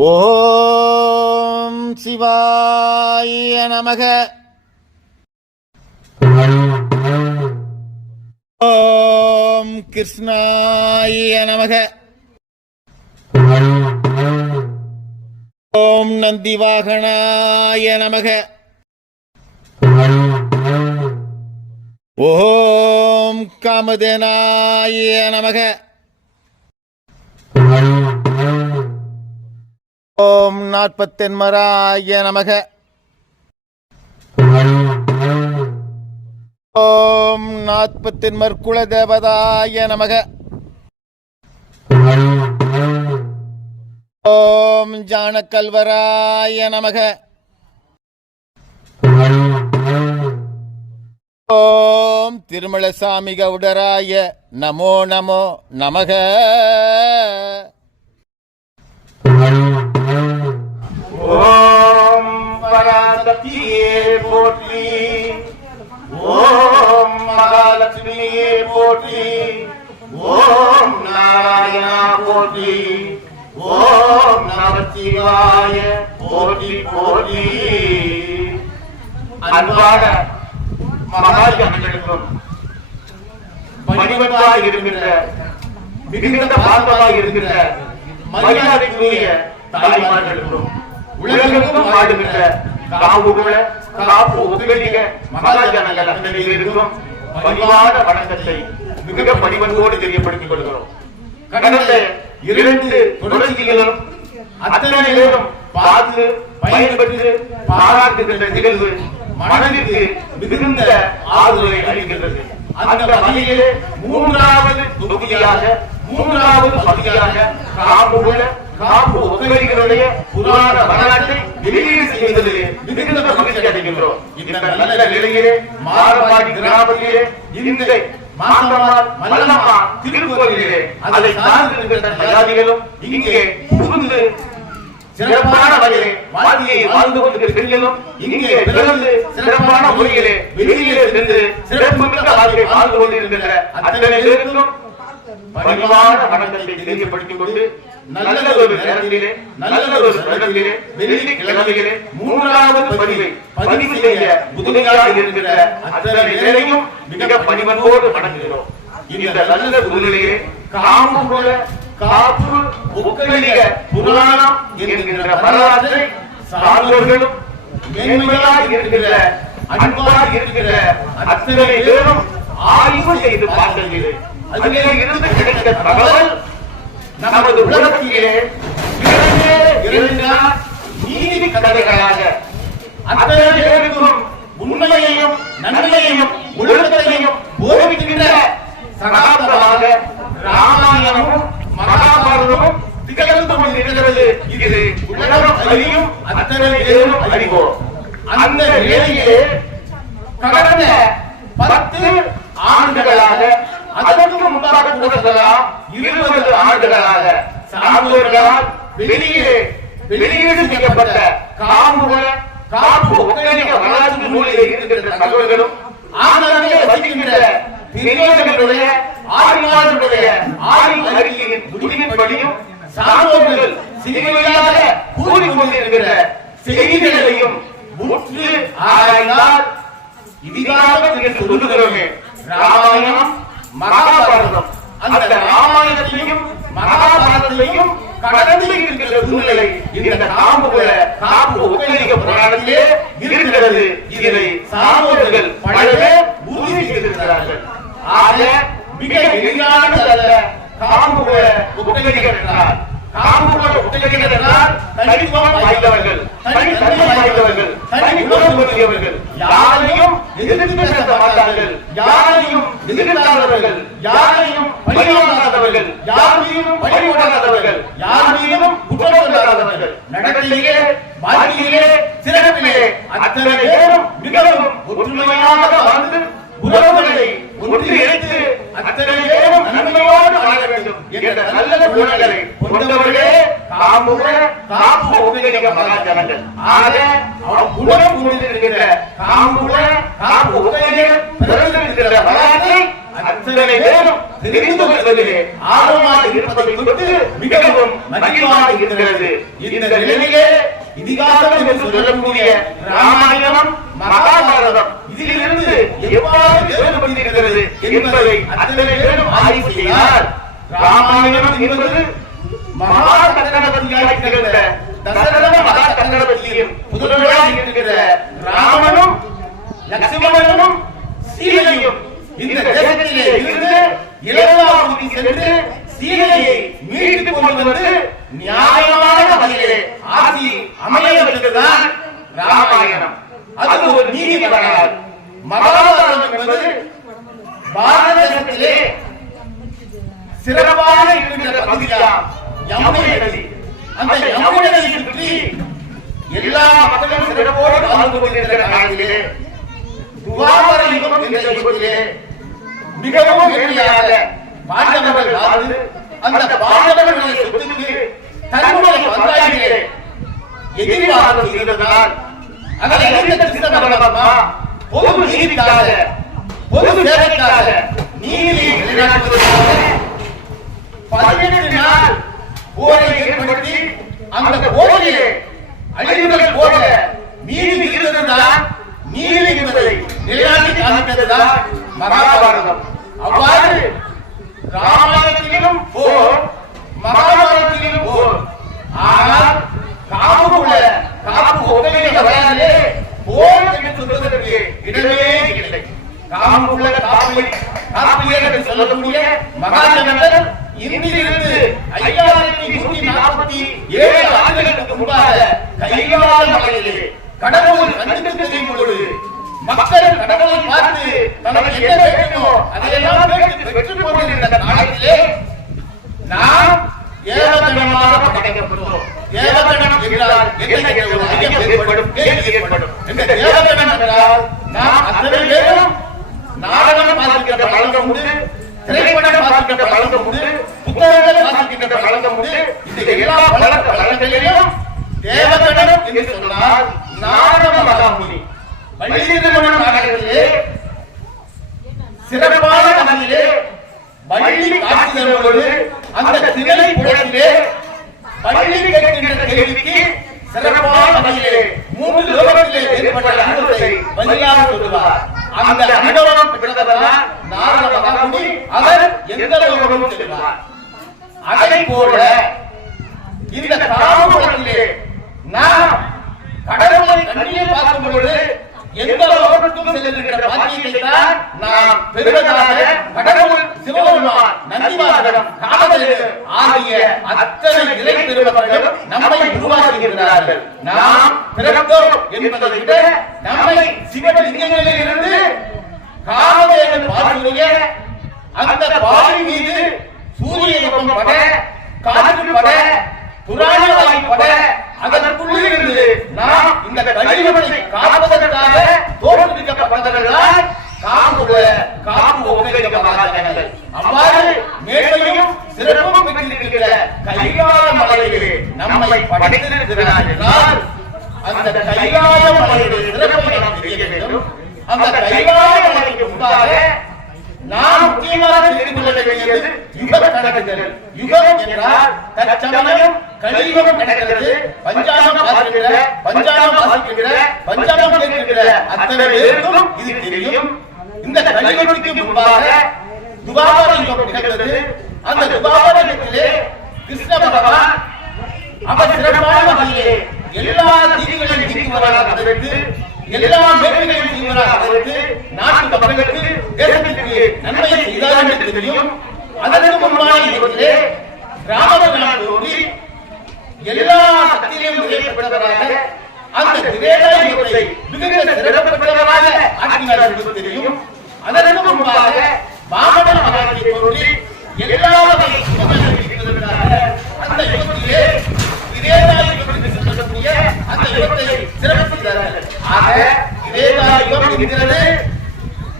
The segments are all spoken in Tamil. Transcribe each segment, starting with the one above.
ஓம் சிவாய நமக. ஓம் கிருஷ்ணாய நமக. ஓம் நந்திவாகனாய நமக. ஓம் காமதேனாய நமக. ஓம் நாற்பத்தென்மராய நமக. ஓம் நாற்பத்தென்மர் குலதேவதாய நமக. ஓம் ஜானக்கல்வராய நமக. ஓம் திருமலசாமி கவுடராய நமோ நமோ நமக. ஓம் பராசக்தியே போற்றி. ஓம் மகாலட்சுமியே போற்றி. ஓம் நாராயணா போற்றி. ஓம் நமச்சிவாய போற்றி போற்றி. அன்பான மகாஜனங்களுக்கும் பணிவன்பாக இருக்கின்ற மிகுந்த பாசமாக இருக்கின்ற மரியாதைக்குரிய தாய்மார்களுக்கும் உலகெங்கும் வாழுகின்ற காப்புகள காப்பு ஒப்பளிக்க மகாஜனங்கள் அத்தனையிலிருக்கும் பணிவான வணக்கத்தை மிக பணிவன்போடு தெரியப்படுத்திக் கொள்கிறோம். கடந்த 2 தொடர்ச்சிகளும் அத்தனை பேரும் பார்த்து பயன்பெற்று பாராட்டுகின்ற நிகழ்வு மனதிற்கு மிகுந்த ஆறுதலை அளிக்கின்றது. அந்த வகையிலே 3வது தொகுதியாக 3வது பகுதியாக காப்பு ஒப்பளிகளுடைய புராண வரலாற்றை வெளியீடு செய்வதிலே மிகுந்த மகிழ்ச்சி அடைகின்றோம். இந்த நல்ல நிலையிலே மாரபாடி கிராமத்திலே இந்த மாந்தம்மாள் மல்லம்மா திருக்கோயிலே அதை சார்ந்திருக்கின்ற ஜாதிகளும் இங்கே புகுந்து சிறப்பான வகையிலே வாழ்க்கையை வாழ்ந்து கொண்டிருக்கிறீர்களும் இங்கே பிறந்து சிறப்பான முறையிலே வெளியிலே சென்று சிறப்புமிக்க வாழ்க்கையை வாழ்ந்து கொண்டிருக்கின்ற அத்தனை பேருக்கும் பணிவான வணக்கத்தை தெரியப்படுத்திக் கொண்டு நல்லதொரு நேரத்திலே நல்லதொரு வருடத்திலே வெள்ளிக்கிழமையிலே 3வது பதிவு செய்ய உதவியாக இருக்கிற அத்தனை பேரையும் மிக பணிவன்போடு வணங்குகிறோம். இந்த நல்ல சூழ்நிலையிலே காப்பு ஒக்கலிக புராணம் என்கின்ற வரலாற்றை சார்ந்தவர்களும் மேன்மையாக இருக்கிற அன்பாக இருக்கிற அத்தனை பேரும் ஆய்வு செய்து பார்க்கிறது. அதிலே இருந்து கிடைத்த தகவல் நமது உலகத்திலே நீதி கதைகளாக அத்தனை பேருக்கும் உண்மையையும் நன்மையையும் ஒழுக்கத்தையும் போதிக்கின்ற சகாப்தமாக ராமாயணமும் மகாபாரதமும் திகழ்ந்து கொண்டிருக்கிறது. இது உலகம் அறியும் அத்தனை பேரும் அறிவோம். அந்த நிலையிலே கடந்த 10 ஆண்டுகளாக அதற்கு முன்பாக கூட சொல்லலாம் 20 ஆண்டுகளாக சான்றோர்களால் வெளியீடு செய்யப்பட்ட காப்பு ஒக்கலிக வரலாற்று நூலிலே இருக்கின்ற தகவல்களும் ஆங்காங்கே வைக்கின்ற பெரியவர்களுடைய ஆய்வாளர்களுடைய ஆய்வு அறிக்கையின் முடிவின்படியும் சான்றோர்கள் சிறுமையாக கூறிக்கொண்டிருக்கிற செய்திகளையும் முற்று ஆராய்ந்தால் இதிகாரம் என்று சொல்லுகிறோமே ராமாயணம் மகாபாரதம், அந்த ராமாயணத்தையும் மகாபாரதத்தையும் கடந்து இருக்கின்ற சூழ்நிலை இந்த காப்பு ஒக்கலிக புராணத்திலே இருக்கிறது. இதனை சான்றோர்கள் பலரே உறுதி செய்திருக்கிறார்கள். ஆக மிக எளிதானதல்ல காப்பு ஒக்கலிக என்றால். காப்பு ஒக்கலிக என்றால் தனித்துவம் வாய்ந்தவர்கள், தனித்தன்மை வாய்ந்தவர்கள், தனி உணர்வு பற்றியவர்கள், யாரையும் எதிர்த்து பேச மாட்டார்கள், யாரையும் எதிர்க்காதவர்கள், யாரையும் பழிவாங்காதவர்கள், யாரையும் பழிவாங்காதவர்கள், யாரையும் குற்றம் சொல்லாதவர்கள், நடக்கையிலே வாழ்க்கையிலே சிறப்பிலே அத்தனை பேரும் மிகவும் ஒற்றுமையாக வாழ்ந்து உறவுகளை ஒன்று இணைத்து அத்தனை பேரும் நன்மையோடு வாழ வேண்டும் என்ற நல்ல குணங்களை கொண்டவர்களே காப்பு ஒக்கலிக மகாஜனங்கள். ஆக குணம் கொண்டிருக்கிற காப்பு ஒக்கலிக பிறந்திருக்கிற வரலாற்றை அத்தனை பேரும் தெரிந்து கொள்வதிலே ஆர்வமாக இருப்பதை குறித்து மிகவும் மகிழ்வாக இருக்கிறது. இந்த நிலையிலே இதிகாசம் என்று சொல்லக்கூடிய ராமாயணம், மகாபாரதம் இதிலிருந்து எவ்வாறு வேறுபட்டிருக்கிறது என்பதை அத்தனை பேரும் ஆய்வு செய்தார். ராமாயணம் என்பது மகா சக்கரவர்த்தியாக திகழ்ந்த தசரத மகா சக்கரவர்த்தியின் புதல்வராக இருக்கிற ராமனும் லட்சுமணனும் சீதையும் இந்த தேசத்திலே இருந்து இலங்காவுக்கு சென்று சீதையை மீட்டுக் கொண்டு வந்து நியாயமான வகையிலே ஆட்சி அமைய வைத்ததுதான் ராமாயணம். அது ஒரு நீதி வரலாறு. மகாபாரதம் என்பது பாரத தேசத்திலே சிறப்பாக இருக்கின்ற பகுதியா யமுனை நதி. அந்த யமுனை நதியை சுற்றி எல்லா மக்களும் சிறப்போடு வாழ்ந்து கொண்டிருக்கிற காலத்திலே துவாபர யுகம் என்ற யுகத்திலே மிகவும் எளிமையாக பாண்டவர்கள் வாழ்ந்து அந்த பாண்டவர்களுடைய சொத்துக்கு தன்னுடைய பங்காளிகளே எதிர்பார்ப்பு இருந்ததால் அதை அறிந்த கிருஷ்ண பரமாத்மா பொது நீதிக்காக, பொது சேவைக்காக, நீதியை நிலைநாட்டுவதற்காக 18 நாள் போரை ஏற்படுத்தி அந்த போரிலே அழிவுகள் போக மீறி இருந்ததுதான் நீதி என்பதை நிலைநாட்டி காண்பித்ததுதான் மகாபாரதம். அவ்வாறு ராமாயணத்திலும் போர், மகாபாரதத்திலும் போர். ஆனால் காப்பு ஒப்பந்த வயதிலே போர் என்று சொல்வதற்கு இடமே இல்லை. காப்புள்ள காப்பு என்று சொல்லக்கூடிய மகாஜனங்கள் இந்தியிலிருந்து 5147 ஆண்டுகளுக்கு முன்பாக கைகால மலையிலே கடவுள் கண்ணுக்கு தெரியும் பொழுது மக்கள் கடவுளை பார்த்து தனக்கு என்ன வேண்டுமோ அதையெல்லாம் பெற்றுக் கொண்டிருந்த காலத்திலே நாம் ஏவகணமாக படைக்கப்பட்டோம். ஏவகணம் என்றால் என்ன ஒரு ஐயம் ஏற்படும், கேள்வி ஏற்படும். இந்த ஏவகணம் என்றால் நாம் அத்தனை பேரும் நாடகம் பார்க்கின்ற பழக்கம் உண்டு, திரைப்படம் பார்க்கின்ற பழக்கம் உண்டு, புத்தகங்கள் பார்க்கின்ற பழக்கம் உண்டு. இந்த எல்லா பழக்கங்களையும் தேவகணம் என்று சொன்னால் நாடக மகாமுனி வள்ளிதமணம் நாடகத்திலே சிறப்பான வகையிலே வள்ளி காட்சி தருவது. அந்த திரை புலத்திலே வள்ளி கேட்கின்ற கேள்விக்கு சிறப்பான வகையிலே 3 லோகத்திலே ஏற்பட்ட அனுபவத்தை வள்ளியாக சொல்லுவார். அந்த அனுபவம் பெற்றவர்தான் நாரத மகாமுனி. அவர் எந்த லோகமும் செல்வார். அதை போல இந்த காமபுரத்திலே நாம் கடவுளை கண்ணில் பார்க்கும் பொழுது எந்த லோகத்துக்கும் செல்கின்ற பாக்கியத்தை தான் நாம் பெறுவதாக கடவுள் சிவபெருமான், நந்திவாகனம், காமதேனு ஆகிய அத்தனை நிலை பெறுபவர்கள் நம்மை உருவாக்குகிறார்கள். நாம் பிறந்தோம் என்பதை விட நம்மை சிவலிங்கங்களில் இருந்து காமதேனு பார்வைய அந்த பாவி மீது சூரிய வெப்பம் பட, காற்று பட, புராண வாயு பட, அதற்குள்ளிருந்து நாம் இந்த கலியுகத்தை காப்பதற்காக தோற்றுவிக்கப்பட்டவர்கள்தான் காப்பு ஒப்பேரிக்க மகாஜனங்கள். அவ்வாறு மேன்மையும் சிறப்பும் பெற்றிருக்கிற கைலாய மலையிலே நம்மை படைத்திருக்கிறார்கள். அந்த கைலாய மலையுடைய சிறப்பை நாம் தெரிய வேண்டும். அந்த கைலாய மலைக்கு முன்பாக நாம் முக்கியமாக தெரிந்து கொள்ள வேண்டியது யுக கணக்குகள். யுகம் என்றால் தற்சமயம் கலியுகம் நடக்கிறது. பஞ்சாங்கம் பார்க்கிற, பஞ்சாங்கம் வாசிக்கிற, பஞ்சாங்கம் கேட்கிற அத்தனை பேருக்கும் இது தெரியும். இந்த கலியுகத்துக்கு முன்பாக துவாபர யுகம் நடக்கிறது. அந்த துவாபர யுகத்திலே கிருஷ்ண பகவான் அவர் சிறப்பான வகையிலே எல்லா தீங்குகளையும் நீக்குவதாக அவருக்கு, எல்லா மேன்மைகளையும் செய்வதாக அவருக்கு, நாட்டு மக்களுக்கு, தேசத்திற்கு நன்மை செய்தார் என்று தெரியும். அதற்கு முன்பான யுகத்திலே ராமபிரான் தோன்றி எல்லா சக்தியிலும் நிறைவேற்றப்பட்டவராக அந்த திரேதா யுகத்தை மிகுந்த சிறப்புற்றவராக ஆக்கினார் என்று தெரியும். அதற்கு முன்பாக வாமன மகாராஜை தோன்றி எல்லா வகை சுகங்களையும் நீக்குவதற்காக அந்த யுகத்திலே திரேதா யுகம் என்று சொல்லக்கூடிய அந்த யுகத்தை சிறப்பித்தார்கள். ஆக திரேதா யுகம் என்கிறது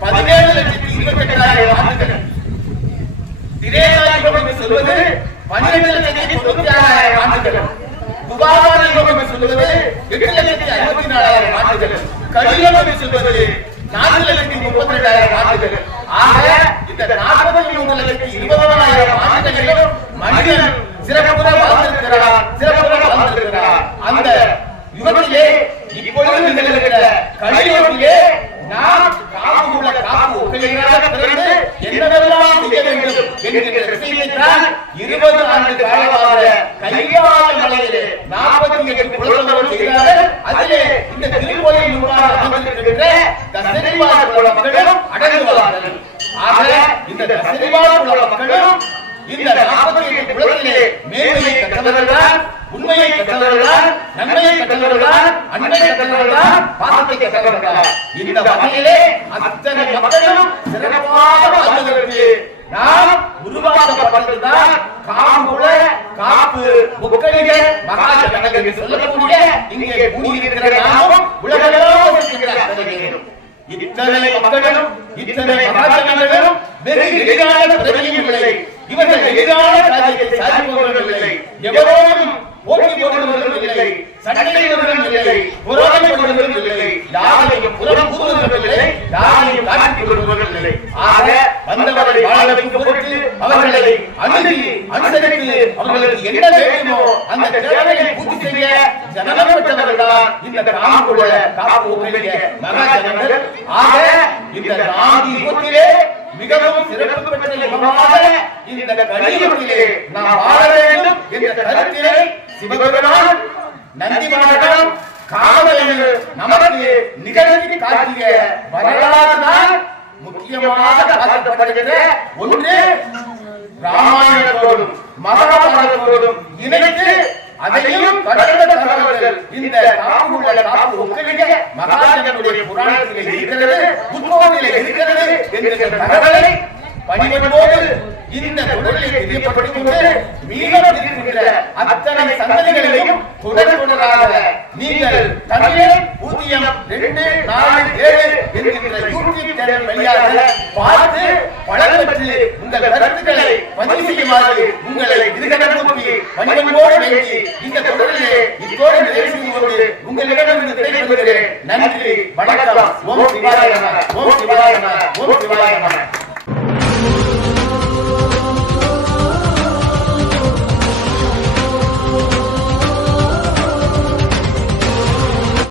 17,28,000 ஆண்டுகள். திரேதா யுகம் என்று சொல்வது 12,96,000 ஆண்டுகள். துவாபர யுகம் என்று சொல்வது 8,64,000 ஆண்டுகள். கலியுகம் என்று சொல்வது 4,32,000 ஆண்டுகள். ஆக இந்த 43,20,000 ஆண்டுகளிலும் மனிதன் சிறப்புற வாழ்ந்திருக்கிறார், சிறப்புற வாழ்ந்திருக்கிறார். அந்த யுகத்திலே இப்பொழுது நிகழ்கிற கலியுகத்திலே நாம் காப்பு உள்ள காப்பு ஒக்கையராக பிறந்து என்னவெல்லாம் செய்ய வேண்டும் என்கிற விஷயத்தைத்தான் 20 ஆண்டு காலமாக கையாள மலையிலே 48 புலவர்கள் செய்தார்கள். அதிலே இந்த திருக்கோயில் முன்பாக அமர்ந்திருக்கின்ற தசரிவார் குல மக்களும் அடங்குவார்கள். ஆக இந்த தசரிவார் குல மக்களும் இந்த 48 குலத்திலே மேன்மையை கற்றவர்கள்தான், உண்மையை கற்றவர்கள்தான், நன்மையை கற்றவர்கள்தான், அன்பை கற்றவர்கள்தான், பாசத்தை கற்றவர்கள்தான். இந்த வகையிலே அத்தனை மக்களும் சிறப்பாக வாழ்வதற்கு நாம் உருவாக்கப்பட்டதுதான் காம்புல காப்பு முக்கலிக மகாஜனங்கள் என்று சொல்லக்கூடிய இங்கே கூடியிருக்கிற நாமும் உலகளவில் இருக்கிற அத்தனையும் இத்தனை மக்களும் இத்தனை மகாஜனங்களும் வெகு எளிதான பிரதியும் இல்லை. இவர்கள் எளிதான காரியத்தை சாதிப்பவர்கள் இல்லை, எவரோடும் போட்டி போடுவவர்கள் இல்லை, சண்டையிடுவவர்கள் இல்லை, புறமைப்படுவவர்கள் இல்லை, யாரையும் புறம் கூறுவவர்கள் இல்லை, யாரையும் காட்டி விடுவவர்கள் இல்லை. ஆக வந்தவரை வாழ வைக்கும் பொருட்டு அவர்களை அணுகி அனுசரித்து அவர்களுக்கு என்ன வேண்டுமோ அந்த தேவையை பூர்த்தி செய்ய ஜனனம் பெற்றவர்கள்தான் இந்த காப்புள்ள காப்பு ஒக்கைய மகாஜனங்கள். ஆக இந்த நான்கு யுகத்திலே மிகவும் சிறப்பு பெற்ற யுகமாக இந்த கலியுகத்திலே நாம் வாழ வேண்டும் என்ற கருத்திலே சிவபெருமான் நந்திமாடம் காவலர் நமக்கு நிகழ்ச்சி காட்டிய வரலாறுதான் முக்கியமாக பார்க்கப்படுகிற ஒன்று. ராமாயணத்தோடும் மகாபாரதத்தோடும் இணைத்து அதையும் கடந்த தகவல்கள் இந்த காப்புள்ள காப்பு ஒக்கைய மகாஜனனுடைய புராணத்திலே இருக்கிறது, உத்பவத்திலே இருக்கிறது என்கிற தகவலை பணிவன்போடு இந்த தொடரிலே தெரியப்படுத்திக் கொண்டு மீண்டும் இருக்கின்ற அத்தனை சந்ததிகளையும் தொடராக நீங்கள் தமிழ் 0.247 என்கின்ற யூடியூப் சேனல் வழியாக பார்த்து பலன் பெற்று உங்கள் கருத்துக்களை பதிவு செய்யுமாறு உங்களை திருக்கடற்பூர்த்தி பணிவன்போடு வேண்டி இந்த தொடரிலே இத்தோடு நிறைவு செய்து கொண்டு உங்களிடமிருந்து விடைபெறுகிறேன். நன்றி, வணக்கம். ஓம்